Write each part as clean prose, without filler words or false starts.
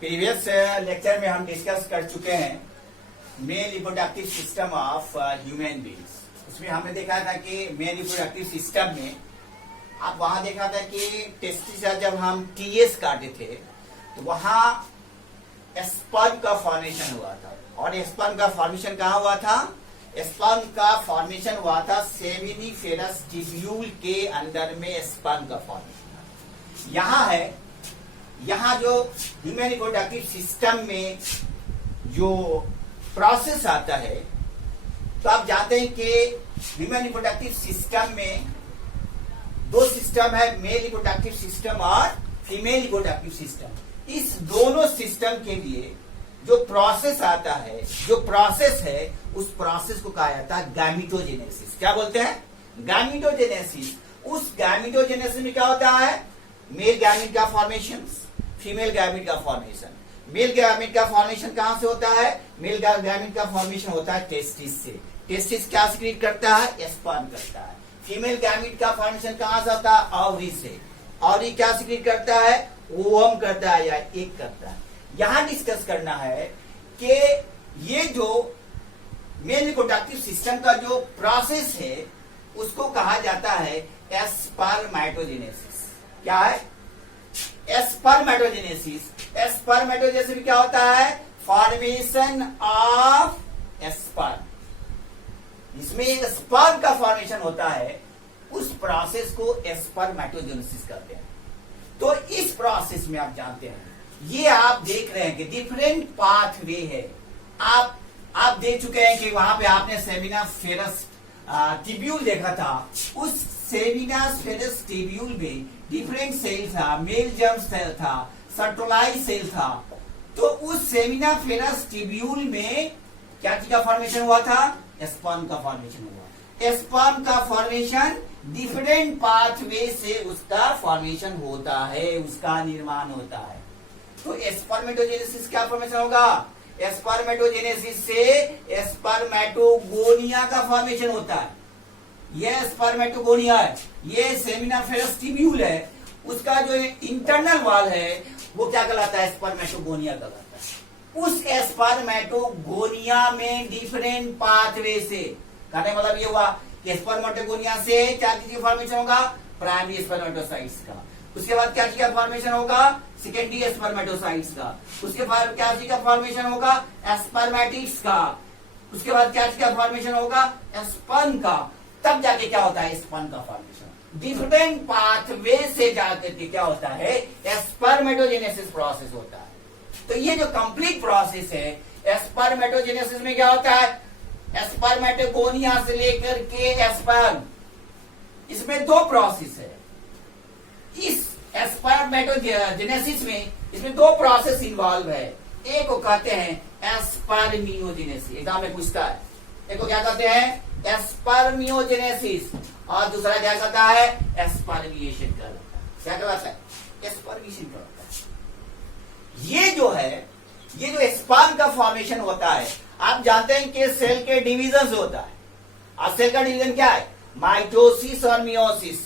Previous lecture में हम discuss कर चुके हैं male reproductive system of human beings. उसमें हमने देखा था कि मेल रिप्रोडक्टिव सिस्टम में आप वहां देखा था कि टेस्टिस जब हम टीएस काटे थे तो वहां स्पर्म का फॉर्मेशन हुआ था। और स्पर्म का फॉर्मेशन कहाँ हुआ था? स्पर्म का फॉर्मेशन हुआ था सेमिनिफेरस टिब्यूल के अंदर में स्पर्म का फॉर्मेशन यहाँ है। यहाँ जो ह्यूमन रिप्रोडक्टिव सिस्टम में जो प्रोसेस आता है, तो आप जानते हैं कि ह्यूमन रिप्रोडक्टिव सिस्टम में दो सिस्टम है, मेल रिप्रोडक्टिव सिस्टम और फीमेल रिप्रोडक्टिव सिस्टम। इस दोनों सिस्टम के लिए जो प्रोसेस आता है, जो प्रोसेस है, उस प्रोसेस को कहा जाता है गैमीटोजेनेसिस। क्या बोलते हैं? गैमीटोजेनेसिस। उस गैमीटोजेनेसिस में क्या होता है? मेल गैमीट का फॉर्मेशन, फीमेल गैमीट का फॉर्मेशन। मेल गैमीट का फॉर्मेशन कहां से होता है? मेल गैमीट का फॉर्मेशन होता है टेस्टिस से। टेस्टिस क्या सिक्रीट करता है? स्पर्म करता है। फीमेल गैमीट का फॉर्मेशन कहां से होता है? ओवरी से। ओवरी क्या सिक्रीट करता है? ओवम करता है या एग करता है। यहां डिस्कस करना है कि ये जो मेल रिप्रोडक्टिव सिस्टम का जो प्रोसेस है उसको कहा जाता है स्पर्मेटोजेनेसिस। क्या है? स्पर्मेटोजेनेसिस। स्पर्मेटोजेनेसिस क्या होता है? Formation of sperm. इसमें स्पर्म का फॉर्मेशन होता है, उस प्रोसेस को स्पर्मेटोजेनेसिस कहते हैं। तो इस प्रोसेस में आप जानते हैं, ये आप देख रहे हैं कि डिफरेंट पाथवे है। आप देख चुके हैं कि वहां पे आपने सेमिनिफेरस टिब्यूल देखा था। उस सेमिनिफेरस टिब्यूल में डिफरेंट सेल था, मेल जर्म सेल था, सर्टोलाई सेल था। तो उस सेमिनिफेरस टिब्यूल में क्या चीज का फॉर्मेशन हुआ था? स्पर्म का फॉर्मेशन हुआ। स्पर्म का फॉर्मेशन डिफरेंट पाथवे से उसका फॉर्मेशन होता है, उसका निर्माण होता है। तो स्पर्मेटोजेनेसिस क्या फॉर्मेशन होगा? स्पर्मेटोजेनेसिस से स्पर्मेटोगोनिया का फॉर्मेशन होता है। यह स्पर्मेटोगोनिया है, ये सेमिनिफेरस टिब्यूल है, उसका जो इंटरनल वॉल है वो क्या कहलाता है? स्पर्मेटोगोनिया कहलाता है। उस स्पर्मेटोगोनिया में डिफरेंट पाथवे से, कहने मतलब ये हुआ कि स्पर्मेटोगोनिया से क्या चीज का फॉर्मेशन होगा? प्राइमरी स्पर्मेटोसाइट्स का। उसके बाद क्या चीज का फॉर्मेशन होगा? सेकेंडरी स्पर्मेटोसाइट्स का। उसके बाद क्या चीज का फॉर्मेशन होगा? स्पर्मेटिड्स का। उसके बाद क्या चीज का फॉर्मेशन होगा? स्पर्म का। तब जाके क्या होता है? स्पर्म का फॉर्मेशन। डिफरेंट पाथवे से जाकर के क्या होता है? स्पर्मेटोजेनेसिस प्रोसेस होता है। तो ये जो कंप्लीट प्रोसेस है स्पर्मेटोजेनेसिस में क्या होता है? स्पर्मेटोगोनिया से लेकर के स्पर्म, इसमें दो प्रोसेस है। इस स्पर्मेटोजेनेसिस में इसमें दो प्रोसेस इन्वॉल्व है। एक को कहते हैं स्पर्मियोजेनेसिस, एग्जाम में पूछता है। एक को क्या कहते हैं? स्पर्मियोजेनेसिस। और दूसरा क्या कहता है? स्पर्मिएशन कहलाता है। क्या कहलाता है? स्पर्मिएशन कहलाता है। ये जो है, ये जो स्पर्म का फॉर्मेशन होता है, आप जानते हैं कि सेल के डिविजन होता है। और सेल का डिवीजन क्या है? माइटोसिस और meiosis.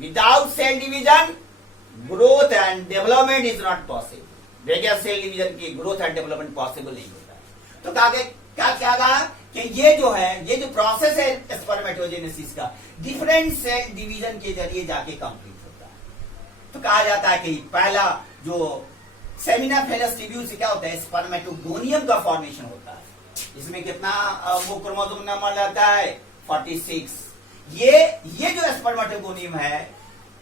Without cell division growth and development is not possible. बगैर सेल डिवीजन की ग्रोथ एंड डेवलपमेंट पॉसिबल नहीं होता है। तो क्या कहा कि ये जो है, ये जो प्रोसेस है स्पर्मेटोजेनेसिस का, डिफरेंट सेल डिवीजन के जरिए जाके कंप्लीट होता है। तो कहा जाता है कि पहला जो सेमिनिफेरस टिब्यूल से क्या होता है? स्पर्मेटोगोनियम का फॉर्मेशन होता है। इसमें कितना वो क्रोमोसोम नंबर रहता है? 46। ये जो स्पर्मेटोगोनियम है,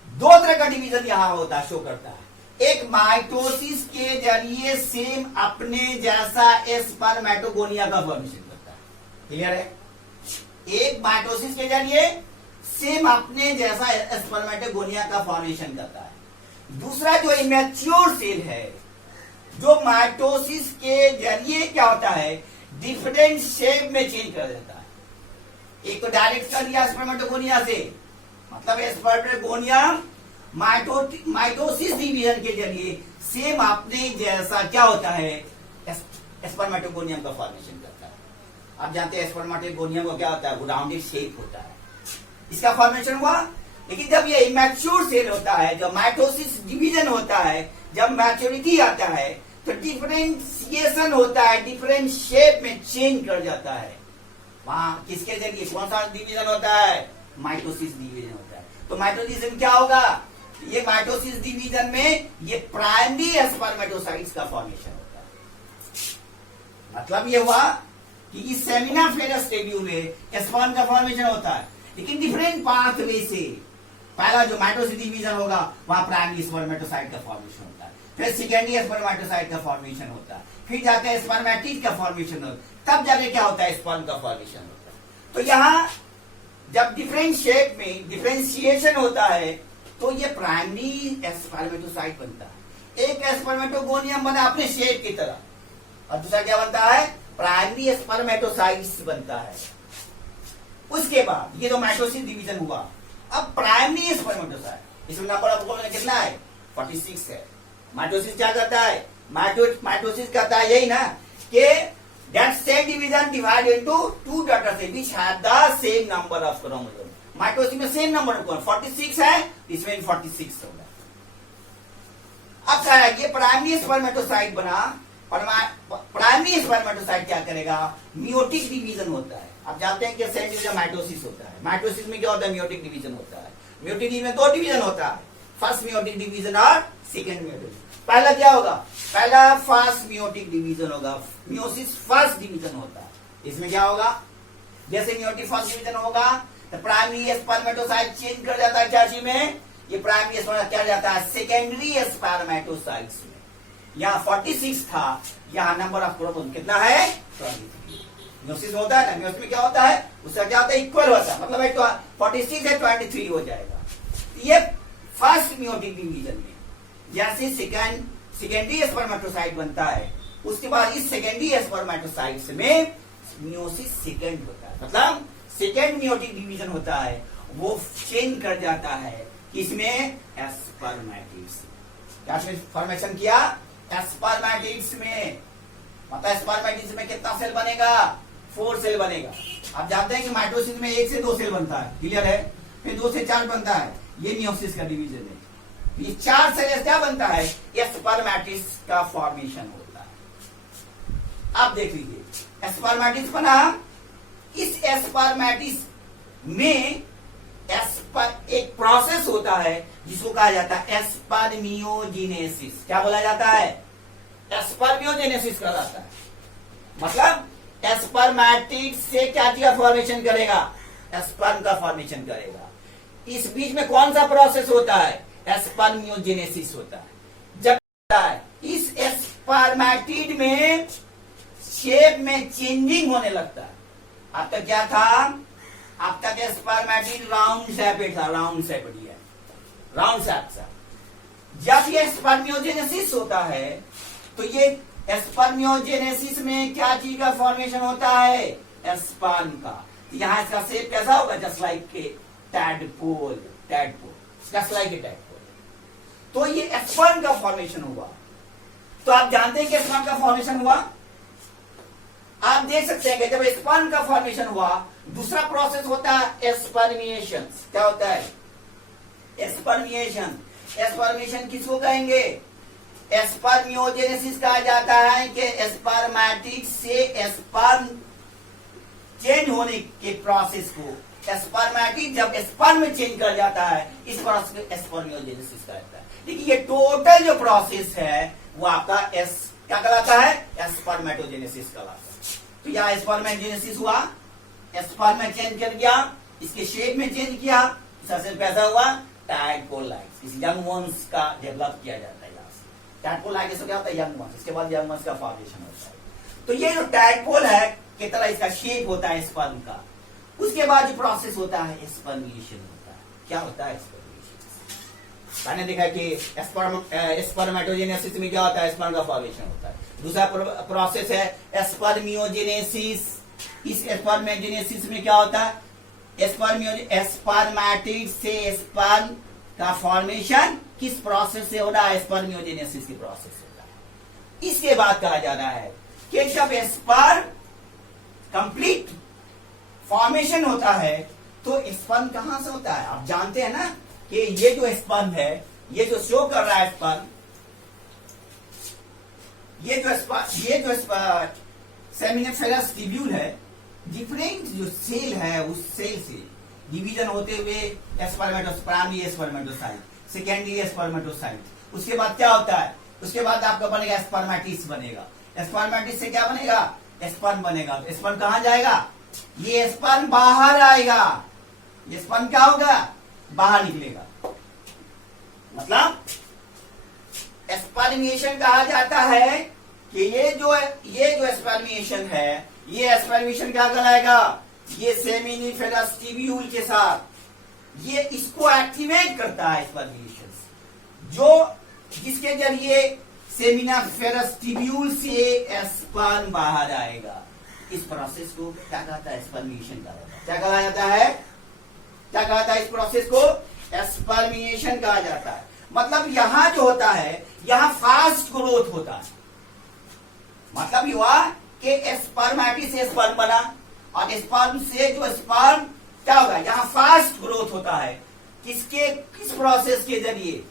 दो तरह का डिवीजन यहां होता है, शो करता है। एक माइटोसिस के जरिए सेम अपने जैसा स्पर्मेटोगोनिया का फॉर्मेशन करता है। क्लियर है? एक माइटोसिस के जरिए सेम अपने जैसा स्पर्मेटोगोनिया का फॉर्मेशन करता है। दूसरा जो इमेच्योर सेल है, जो माइटोसिस के जरिए क्या होता है? डिफरेंट शेप में चेंज कर देता है। एक तो डायरेक्ट कर दिया स्पर्मेटोगोनिया से, मतलब स्पर्मेटोगोनिया माइटोसिस डिवीजन के जरिए सेम अपने जैसा क्या होता है? स्पर्मेटोगोनियम का फॉर्मेशन करता है। आप जानते हैं स्पर्मेटोगोनियम को क्या होता है? राउंडेड शेप होता है। इसका फॉर्मेशन हुआ। लेकिन जब ये इमैच्योर सेल होता है, जब माइटोसिस डिवीजन होता है, जब मैच्योरिटी आता है, तो डिफरेंशिएशन होता है, डिफरेंट शेप में चेंज कर जाता है। वहां किसके जरिए कौन सा डिवीजन होता है? माइटोसिस डिवीजन होता है। तो माइटोसिस में क्या होगा? ये माइटोसिस डिवीजन में ये प्राइमरी स्पर्मेटोसाइट्स का फॉर्मेशन होता है। मतलब ये हुआ कि इस सेमिनाफेरस स्टेडियम में स्पर्म का फॉर्मेशन होता है, लेकिन डिफरेंट पाथवे से। पहला जो माइटोसिस डिवीजन होगा वहां प्राइमरी स्पर्मेटोसाइट का फॉर्मेशन होता है, फिर सेकेंडरी स्पर्मेटोसाइट का फॉर्मेशन होता है, फिर जाके स्पर्मेटिड का फॉर्मेशन होता है, तब जाके क्या होता है? स्पर्म का फॉर्मेशन होता है। तो यहां जब डिफरेंट शेप में डिफरेंशिएशन होता है तो ये प्राइमरी स्पर्मेटोसाइट बनता है। एक स्पर्मेटोगोनियम बना अपने शेप की तरह, और दूसरा क्या बनता है? प्राइमरी स्पर्मेटोसाइट्स बनता है। उसके बाद ये तो माइटोसिस डिवीजन हुआ। अब प्राइमरी स्पर्मेटोसाइट, इसमें नंबर ऑफ गोल कितना है? 46 है। माइटोसिस क्या करता है? माइटोसिस करता है यही ना कि that cell division divided into two daughter cells which have the same number of chromosomes. Mitosis में सेम नंबर ऑफ 46 है, इसमें 46 होगा। अब क्या है? ये प्राइमरी स्पर्मेटोसाइट बना। प्राइमरी स्पर्मेटोसाइट क्या करेगा? मियोटिक डिवीजन होता है। आप जानते हैं कि सेल डिवीजन माइटोसिस होता है। माइटोसिस में क्या होता है? मियोटिक डिवीजन होता है। मियोटिक डिवीजन में दो डिवीजन होता है, फर्स्ट मियोटिक डिवीजन और सेकेंड मियोटिक। पहला क्या होगा? पहला फर्स्ट मियोटिक डिवीजन होगा। मियोसिस फर्स्ट डिवीजन होता है। इसमें क्या होगा? जैसे मियोटिक फर्स्ट डिवीजन होगा तो प्राइमरी स्पर्मेटोसाइट चेंज कर जाता है क्या चीज में? ये प्राइमरी स्पर्मेटोसाइट क्या जाता है? सेकेंडरी स्पर्मेटोसाइट्स में। यहाँ 46 था, यहाँ नंबर ऑफ क्रोमोसोम कितना है? 23। मियोसिस होता है ना, मियोसिस में क्या होता है? उसका क्या होता है? इक्वल होता है, मतलब 46 है 23 हो जाएगा। ये फर्स्ट मियोटिक डिवीजन में जैसे सेकेंडरी स्पर्मेटोसाइट बनता है, उसके बाद इस सेकेंडरी स्पर्मेटोसाइट्स में मियोसिस सेकेंड होता है, मतलब सेकेंड मियोटिक डिवीजन होता है। वो चेंज कर जाता है किसमें? स्पर्मेटिड्स। क्या फॉर्मेशन किया? स्पर्मेटिड्स में। मतलब स्पर्मेटिड्स में कितना सेल बनेगा? 4 सेल बनेगा। आप जानते हैं कि माइटोसिस में 1 से 2 सेल बनता है, क्लियर है? फिर 2 से 4 बनता है, ये मियोसिस का डिवीजन है। ये 4 सेल क्या बनता है? स्पर्मेटिड्स का फॉर्मेशन होता है। अब देख लीजिए, स्पर्मेटिड्स बना। इस स्पर्मेटिड्स में एक प्रोसेस होता है जिसको कहा जाता है स्पर्मियोजेनेसिस। क्या बोला जाता है? स्पर्मियोजेनेसिस कहा जाता है। मतलब स्पर्मेटिड से क्या चीज का फॉर्मेशन करेगा? स्पर्म का फॉर्मेशन करेगा। इस बीच में कौन सा प्रोसेस होता है? स्पर्मियोजेनेसिस होता है। जब इस स्पर्मेटिड में शेप में चेंजिंग होने लगता है। अब तक क्या था? अब तक स्पर्मेटिड राउंड शेप था, राउंड शेप राउंड शेप था। जब ये स्पर्मियोजेनेसिस होता है तो ये स्पर्मियोजेनेसिस में क्या चीज का फॉर्मेशन होता है? स्पर्म का। यहां इसका शेप कैसा होगा? Just like tadpole, just like a tadpole. तो ये स्पर्म का फॉर्मेशन हुआ। तो आप जानते हैं कि स्पर्म का फॉर्मेशन हुआ। आप देख सकते हैं कि जब स्पर्म का फॉर्मेशन हुआ, दूसरा प्रोसेस होता है स्पर्मिएशन। क्या होता है? स्पर्मिएशन। स्पर्मिएशन किसको कहेंगे? स्पर्मियोजेनेसिस कहा जाता है कि स्पर्मेटिड से स्पर्म चेंज होने के प्रोसेस को स्पर्मेटिड जब स्पर्म में चेंज कर जाता है, इस प्रोसेस को स्पर्मियोजेनेसिस कहता है। लेकिन ये टोटल जो प्रोसेस है वो आपका क्या कहलाता है? स्पर्मेटोजेनेसिस कहलाता है। तो यहाँ स्पर्मेटोजेनेसिस हुआ, स्पर्म में चेंज कर गया, इसके शेप में चेंज किया, सबसे पैसा हुआ टाइडपोल लाइक। किसी यंग वंस का डेवलप किया जाता है। यहाँ से टाइडपोल लाइक क्या होता है? Young ones. इसके बाद यंग वंस का फॉर्मेशन होता है। तो ये जो टाइडपोल है की तरह इसका शेप होता है स्पर्म का। उसके बाद जो प्रोसेस होता है स्पर्मिएशन होता है। क्या होता है स्पर्मिएशन? मैंने देखा कि स्पर्मेटोजेनेसिस में क्या होता है? स्पर्म का फॉर्मेशन होता है। दूसरा प्रोसेस है स्पर्मियोजेनेसिस। इस स्पर्मियोजेनेसिस में क्या होता है? स्पर्मेटिड से स्पर्म का फॉर्मेशन किस प्रोसेस से हो रहा है? स्पर्मियोजेनेसिस की प्रोसेस से हो रहा है। इसके बाद कहा जा रहा है कि जब स्पर्म कंप्लीट फॉर्मेशन होता है तो स्पर्म कहां से होता है? आप जानते हैं ना कि ये जो स्पर्म है, ये जो शो कर रहा है स्पर्म, ये जो सेमिनिफेरस ट्यूब्यूल है, डिफरेंट जो सेल है उस सेल से डिवीजन होते हुए प्राइमरी स्पर्मेटोसाइट, सेकेंडरी स्पर्मेटोसाइट, उसके बाद क्या होता है, उसके बाद आपका बनेगा स्पर्मेटिस बनेगा। स्पर्मेटिस से क्या बनेगा, स्पर्म बनेगा। तो स्पर्म कहां जाएगा, ये स्पर्म बाहर आएगा, ये स्पर्म क्या होगा, बाहर निकलेगा। मतलब स्पर्मिएशन कहा जाता है कि ये जो स्पर्मिएशन है, ये स्पर्मिएशन क्या कहलाएगा, ये सेमिनिफेरस ट्यूब्यूल के साथ ये इसको एक्टिवेट करता है स्पर्मिएशन, जो जिसके जरिए सेमिनिफेरस ट्यूब्यूल से स्पर्म बाहर आएगा। इस प्रोसेस को क्या कहता है, स्पर्मिएशन कहा जाता है। क्या कहा जाता है, क्या कहा जाता है, इस प्रोसेस को स्पर्मिएशन कहा जाता है। मतलब यहां जो होता है, यहां फास्ट ग्रोथ होता है। मतलब हुआ कि स्पर्मेटिस से स्पर्म बना और स्पर्म से जो स्पर्म क्या होगा, यहां फास्ट ग्रोथ होता है। किस प्रोसेस के जरिए,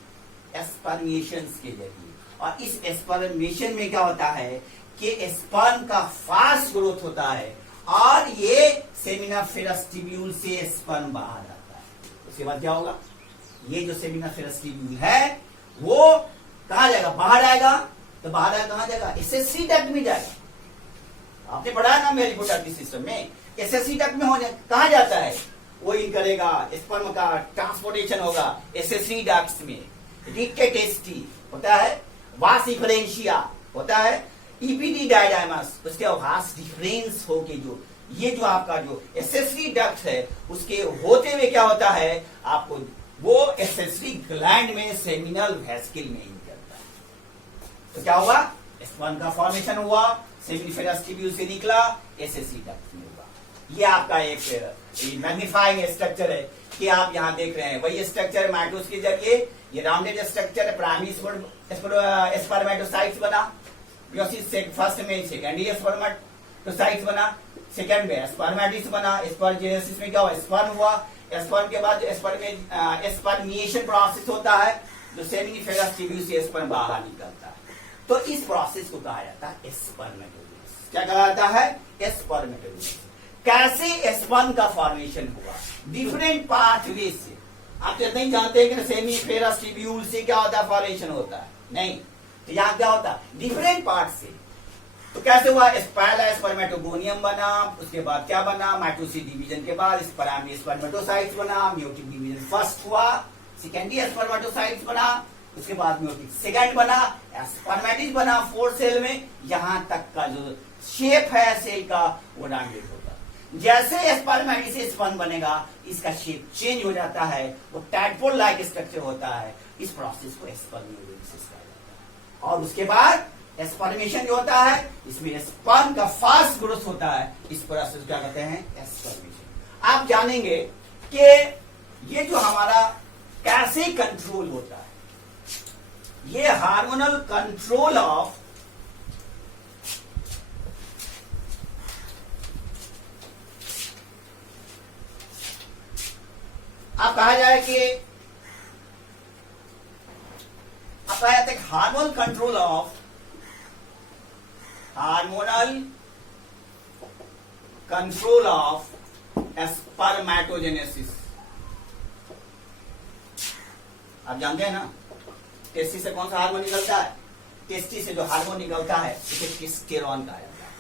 स्पर्मिएशन के जरिए। और इस स्पर्मिएशन में क्या होता है कि स्पर्म का फास्ट ग्रोथ होता है और ये सेमिनिफेरस ट्यूब्यूल से स्पर्म बाहर आता है। उसके बाद क्या होगा, ये जो सेमिनिफेरस ट्यूब्यूल है वो कहां जाएगा, बाहर आएगा। तो बाहर आएगा कहां जाएगा, एसएससी डक्ट में जाएगा। आपने पढ़ा ना मेरे रिप्रोडक्टिव सिस्टम में, एसएससी डक्ट में हो कहां जाता है, वो इन करेगा, स्पर्म का ट्रांसपोर्टेशन होगा एसएससी डक्ट में। रिकेटेस्टी होता है, वास डिफरेंशिया होता है, ईपीडी डायडाइमस, उसके वास डिफरेंस होके जो ये जो आपका जो एसएससी डक्ट है उसके होते हुए क्या होता है, आपको वो एसएससी ग्लैंड में सेमिनल वेसिकल में निकलता है। तो क्या हुआ, स्पर्म का फॉर्मेशन हुआ, सेमिनिफेरस ट्यूब्यूल से निकला, एसएससी डक्ट में हुआ। ये आपका एक मैग्नीफाइंग स्ट्रक्चर है कि आप यहां देख रहे हैं, वही स्ट्रक्चर माइटोस के जरिए ये राउंडेड स्ट्रक्चर प्राइमरी स्पर्मेटोसाइट्स बना, फर्स्ट में सेकेंडरी स्पर्मेटोसाइट्स बना, सेकेंड में स्पर्मेटिस बना, स्पर्मजेनेसिस में क्या हुआ, स्पर्म हुआ। स्पर्म के बाद जो स्पर्मिएशन प्रोसेस होता है, जो सेमिनिफेरस ट्यूब्यूल से स्पर्म बाहर निकलता है। तो इस प्रोसेस को कहा जाता है स्पर्मेटोजेनेसिस। क्या कहा जाता है, स्पर्मेटोजेनेसिस। कैसे स्पर्म का फॉर्मेशन हुआ, डिफरेंट पाथवे से। आप तो नहीं जानते हैं कि सेमिनिफेरस ट्यूब्यूल से क्या होता है, फॉर्मेशन होता है, नहीं। तो यहाँ क्या होता है, डिफरेंट पार्ट से। तो कैसे हुआ, पहला स्पर्मेटोगोनियम बना, उसके बाद क्या बना, माइटोसिस डिवीजन के बाद प्राइमरी स्पर्मेटोसाइट्स बना, म्योटिक डिवीजन फर्स्ट हुआ, सेकेंडरी स्पर्मेटोसाइट्स बना, उसके बाद म्योटिक सेकंड बना, स्पर्मेटिस बना फोर्थ सेल में। यहां तक का जो शेप है सेल का वो राउंडेड होगा। जैसे स्पर्मेटिस से स्पर्म बनेगा, इसका शेप चेंज हो जाता है, वो टैडपोल लाइक स्ट्रक्चर होता है। इस प्रोसेस को स्पर्मियोजेनेसिस कहा जाता है। और उसके बाद स्पर्मेशन जो होता है, इसमें स्पर्म का फास्ट ग्रोथ होता है। इस प्रोसेस क्या कहते हैं, स्पर्मेशन। आप जानेंगे कि ये जो हमारा कैसे कंट्रोल होता है, ये हार्मोनल कंट्रोल ऑफ आप कहा जाए कि आप कहा जाता है हार्मोनल कंट्रोल ऑफ स्पर्मेटोजेनेसिस। आप जानते हैं ना, टेस्टी से कौन सा हार्मोन निकलता है, टेस्टी से जो हार्मोन निकलता है उसे टेस्टेरोन कहा जाता है।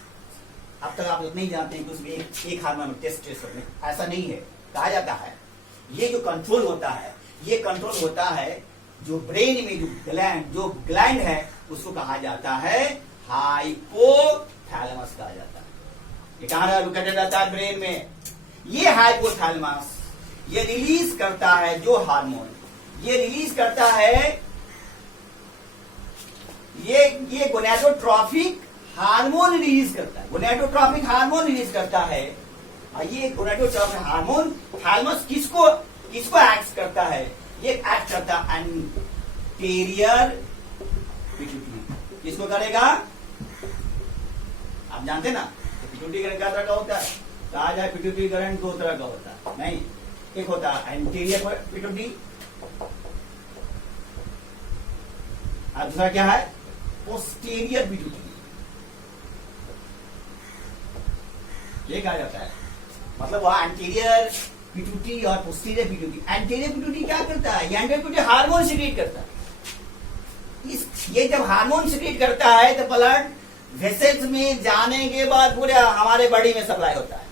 अब तक आप नहीं जानते हैं कि उसमें एक हार्मोन टेस्टेरोन, ऐसा नहीं है। कहा जाता है ये जो कंट्रोल होता है, ये कंट्रोल होता है जो ब्रेन में जो ग्लैंड है उसको कहा जाता है हाइपोथैलेमस कहा जाता है। ये कहां लोकेटेड रहता है, ब्रेन में। ये हाइपोथैलेमस ये रिलीज करता है जो हार्मोन, ये रिलीज करता है, ये गोनेडोट्रोपिक हार्मोन रिलीज करता है, गोनेडोट्रोपिक हार्मोन रिलीज करता है। ये गोनेडोट्रोपिक हार्मोन थैलेमस किसको एक्ट करता है, ये एक्ट करता है एंटीरियर पिट्यूटरी। किसको करेगा, आप जानते ना पिट्यूटरी ग्लैंड क्या तरह का होता है, कहा जाए पिट्यूटरी ग्लैंड दो तरह का होता है, नहीं, एक होता है एंटीरियर पिट्यूटरी और दूसरा क्या है पोस्टीरियर पिट्यूटरी, ये कहा जाता है। मतलब वह एंटीरियर पिट्यूटरी और पोस्टीरियर पिट्यूटरी। एंटीरियर पिट्यूटरी क्या करता है? ये एंटीरियर पिट्यूटरी हार्मोन सीक्रेट करता है। ये जब हार्मोन सीक्रेट करता है तो ब्लड वेसल्स में जाने के बाद पूरे हमारे बॉडी में सप्लाई होता है।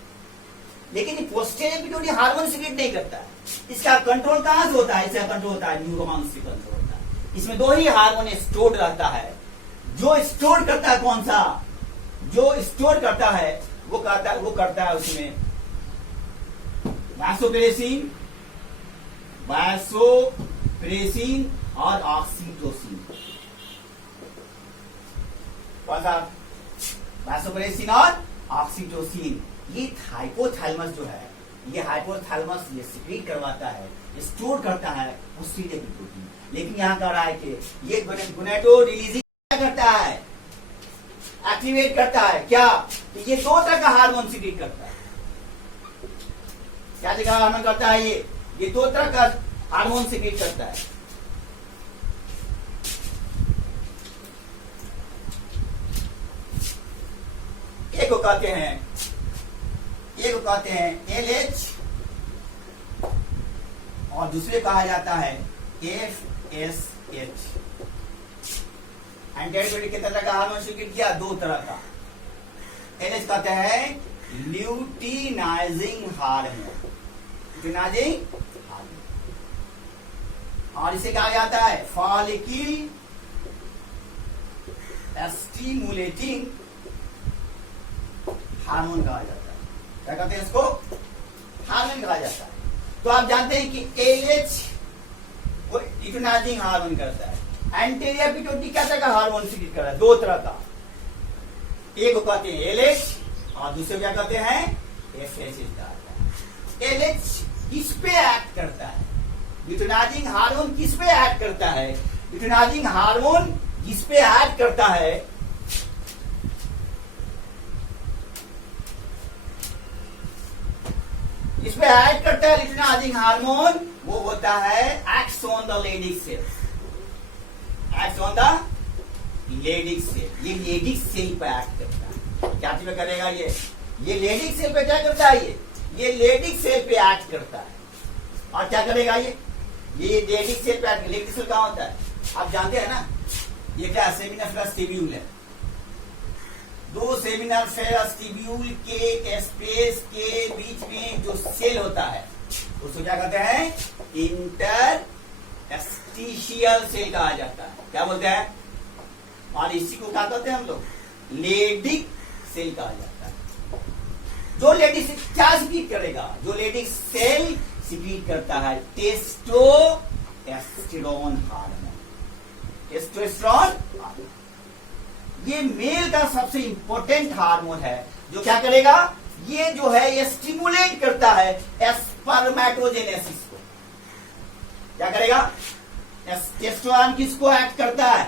लेकिन पोस्टीरियर पिट्यूटरी हार्मोन सीक्रेट नहीं करता है। इसका कंट्रोल कहां से होता है? इसका कंट्रोल होता है न्यूरॉन से कंट्रोल होता है। इसमें दो ही हार्मोन स्टोर रहता है। जो स्टोर करता है कौन सा? जो स्टोर करता है वो करता है उसमें वासोप्रेसिन और ऑक्सीटोसिन। कौन सा? वासोप्रेसिन और ऑक्सीटोसिन। ये हाइपोथैलेमस जो है, ये हाइपोथैलेमस ये सीक्रेट करवाता है, स्टोर करता है पोस्टीरियर पिट्यूटरी। लेकिन यहां कह रहा है कि ये गोनाडोट्रोपिन क्या करता है? एक्टिवेट करता है। क्या? तो ये दो तरह का हार्मोन सीक्रेट करता है। क्या जगह हार्मोन करता है? ये दो तरह का हार्मोन सीक्रेट करता है। एक को कहते हैं LH और दूसरे कहा जाता है FSH। एंटीबायोटिक कितने तरह का हार्मोन सीक्रेट किया? दो तरह का। LH कहते हैं ल्यूटिनाइजिंग हार्मोन, और इसे कहा जाता है फॉलिकल स्टिमुलेटिंग हार्मोन कहा जाता है। क्या कहते हैं इसको? हार्मोन कहा जाता है। तो आप जानते हैं कि LH वो ल्यूटिनाइजिंग हार्मोन करता है। एंटीरियर पिट्यूटरी क्या तरह का हार्मोन सीक्रेट कर रहा है? दो तरह का। एक को कहते हैं LH और दूसरे क्या कहते हैं FSH। LH किस पे एक्ट करता है? ल्यूटिनाइजिंग हार्मोन किस पे एक्ट करता है? ल्यूटिनाइजिंग हार्मोन किस पे एक्ट करता है? इस पे एक्ट करता है ल्यूटिनाइजिंग हार्मोन, वो होता है act on the Leydig cells. Act on the Leydig cell. ये लेडिक सेल पे एक्ट करता है। क्या चीज करेगा ये लेडिक सेल पे क्या करता है? ये लेडिक सेल पे एक्ट करता है। और क्या करेगा ये लेडिक सेल पे एक्ट। लेडिक सेल कहां होता है? आप जानते हैं ना, ये क्या सेमिनिफरस ट्यूब्यूल है। दो सेमिनिफरस ट्यूब्यूल के स्पेस के बीच में जो सेल होता है उसको क्या कहते हैं? इंटरस्टिशियल सेल कहा जाता है। क्या बोलते हैं? और इसी को क्या कहते हैं हम लोग? लेडिक सेल कहा जाता है। जो लेडिक सेल क्या सीक्रेट करेगा? जो लेडिक सेल सीक्रेट करता है टेस्टोस्टेरोन हार्मोन। टेस्टोस्टेरोन ये मेल का सबसे इंपॉर्टेंट हार्मोन है जो क्या करेगा? ये जो है ये स्टिमुलेट करता है स्पर्मेटोजेनेसिस को। क्या करेगा? टेस्टोस्टेरोन किसको एक्ट करता है?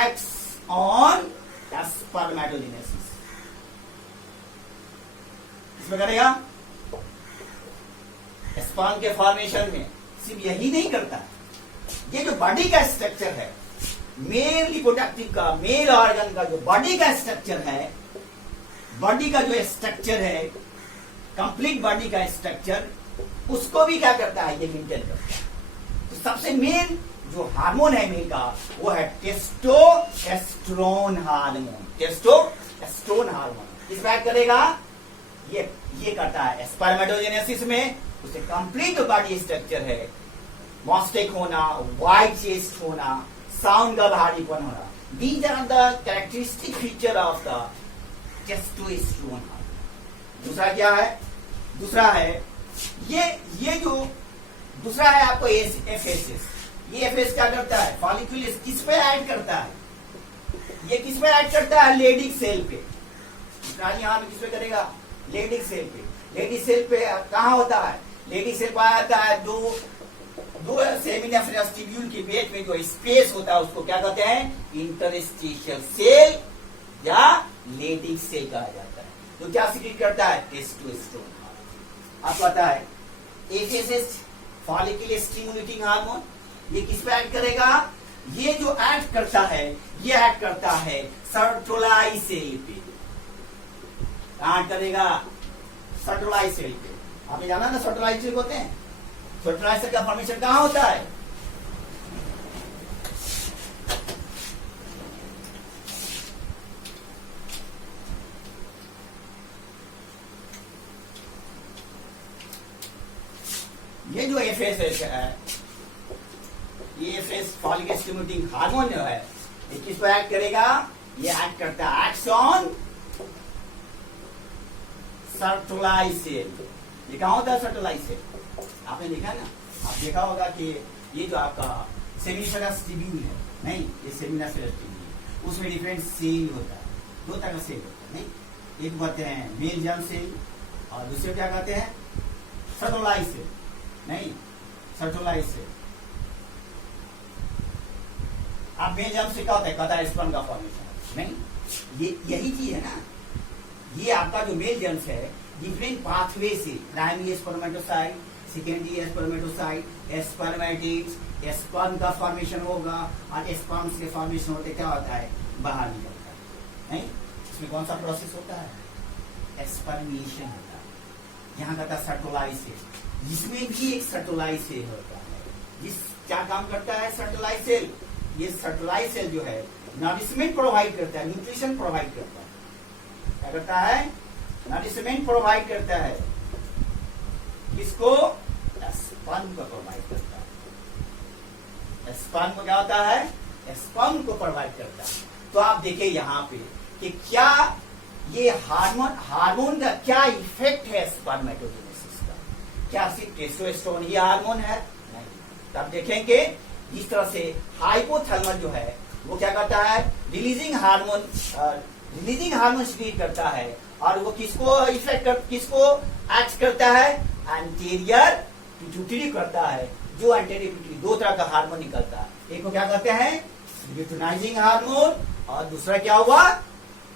Acts on spermatogenesis. किसमें करेगा? स्पर्म के फॉर्मेशन में। सिर्फ यही नहीं करता, ये जो बॉडी का स्ट्रक्चर है, मेल रिप्रोडक्टिव का, मेल ऑर्गन का जो बॉडी का स्ट्रक्चर है, बॉडी का जो स्ट्रक्चर है, कंप्लीट बॉडी का स्ट्रक्चर, उसको भी क्या करता है? ये मेंटेन करता है। तो सबसे मेन जो हार्मोन है मेल का वो है टेस्टोस्टेरोन हार्मोन। टेस्टोस्टेरोन हार्मोन किस पे एक्ट करेगा? ये करता है स्पर्मेटोजेनेसिस में। उसे कंप्लीट जो बॉडी स्ट्रक्चर है, मॉस्टेक होना, वाइट चेस्ट होना, साउंड का भारीपन होना, these are the characteristic feature of the testosterone hormone. दूसरा क्या है? दूसरा है ये जो दूसरा है आपको FSH। ये FSH क्या करता है? फॉलिक्यूल किस पे ऐड करता है? ये किस पे ऐड करता है? लेडिक सेल पे। यहां में किस पे करेगा? लेडिक सेल पे। लेडिक सेल पे कहां होता है? लेडिक सेल पाया जाता है दो सेमिनिफरस ट्यूब्यूल के बीच में जो स्पेस होता है उसको क्या कहते हैं? इंटरस्टिशियल सेल या लेडिक सेल कहा जाता है। तो क्या सीक्रेट करता है? टेस्टोस्टेरोन। आपको पता है FSH फॉलिकल स्टिमुलेटिंग हार्मोन, ये किस पे एक्ट करेगा? ये जो एक्ट करता है, ये एक्ट करता है सर्टोलाई सेल पे। कहाँ करेगा? सर्टोलाई सेल पे। आपने जाना ना सर्टोलाई सेल होते हैं। सर्टोलाई सेल का फॉर्मेशन कहाँ होता है? ये जो एफएसएच है, ये एफएस फॉलिक स्टिमुलेटिंग हार्मोन जो है, ये किसको एक्ट करेगा? ये एक्ट करता है एक्ट्स ऑन सर्टोलाई सेल। ये कहाँ होता है सर्टोलाई सेल? आपने देखा ना, आप देखा होगा कि ये जो आपका सेमिनिफरस ट्यूब्यूल है, नहीं, ये सेमिनिफरस ट्यूब्यूल, उसमें डिफरेंट सेल होता है, दो तरह का सेल होता है, नहीं, एक कहते हैं मेल जर्म सेल और दूसरे क्या कहते हैं? सर्टोलाई सेल, नहीं, सर्टोलाई सेल। आप मेल जर्म से क्या होता है? कहता है स्पर्म का फॉर्मेशन, नहीं, ये यही चीज है ना। ये आपका जो मेल जर्म्स है, डिफरेंट पाथवे से, primary spermatocyte, secondary spermatocyte, spermatids, sperm का फॉर्मेशन होगा और स्पर्म्स के फॉर्मेशन होते क्या होता है? बाहर निकलता है, नहीं। इसमें कौन सा प्रोसेस होता है? स्पर्मिएशन होता है। यहाँ कहता है सर्टोलाई सेल, जिसमें भी एक सर्टोलाई सेल होता है। जिस क्या काम करता है सर्टोलाई सेल? ये सर्टोलाई सेल जो है नरिशमेंट प्रोवाइड करता है, न्यूट्रिशन प्रोवाइड करता है। क्या करता है? नरिशमेंट प्रोवाइड करता है। किसको? स्पर्म को प्रोवाइड करता है। स्पर्म को क्या होता है? स्पर्म को प्रोवाइड करता है। तो आप देखिए यहाँ पे कि क्या ये हार्मोन का क्या इफेक्ट है स्पर्मेटोजेनेसिस का? क्या सिर्फ टेस्टोस्टेरोन ही हार्मोन है? नहीं। तब देखेंगे इस तरह से हाइपोथैलेमस जो है वो क्या करता है? रिलीजिंग हार्मोन सिक्रीट करता है और वो किसको किसको एक्ट करता है? एंटीरियर पिट्यूटरी करता है। जो एंटीरियर पिट्यूटरी, दो तरह का हार्मोन निकलता है, एक को क्या कहते हैं? ल्यूटिनाइजिंग हार्मोन और दूसरा क्या हुआ?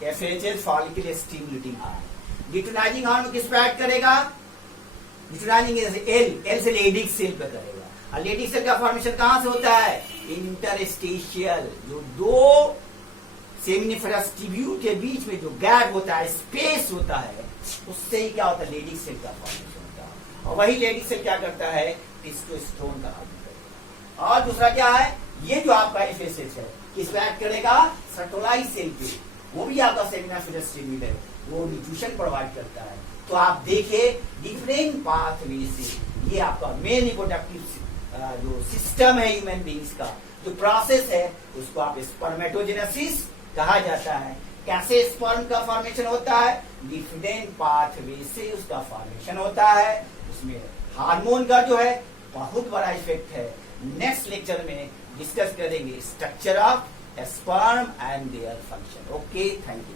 FHS follicle stimulating hormone. Luteinizing hormone किस पे एक्ट करेगा? ल्यूटिनाइजिंग एल से लेडिक सेल पे करेगा। और लेडिक सेल का फॉर्मेशन कहां से होता है? इंटरस्टिशियल, जो दो सेमिनिफरस ट्यूब्यूल के बीच में जो गैप होता है, स्पेस होता है, उससे ही क्या होता है? लेडिक सेल का फॉर्मेशन होता है। और वही लेडिक सेल क्या करता है? टेस्टोस्टेरोन का हार्मोन करेगा। और दूसरा क्या है? ये जो आपका एफएसएच है, किस पे एक्ट करेगा? सर्टोलाई सेल पे। वो भी आपका सेमिनिफरस ट्यूब्यूल है, वो न्यूट्रिशन प्रोवाइड करता है। तो आप देखिए डिफरेंट पाथवे से ये आपका मेन रिप्रोडक्टिव जो सिस्टम है ह्यूमन बींग्स का, जो प्रोसेस है, उसको आप स्पर्मेटोजेनेसिस कहा जाता है। कैसे स्पर्म का फॉर्मेशन होता है? डिफरेंट पाथवे से उसका फॉर्मेशन होता है। उसमें हार्मोन का जो है बहुत बड़ा इफेक्ट है। नेक्स्ट लेक्चर में डिस्कस करेंगे structure of sperm and their function. Okay, thank you.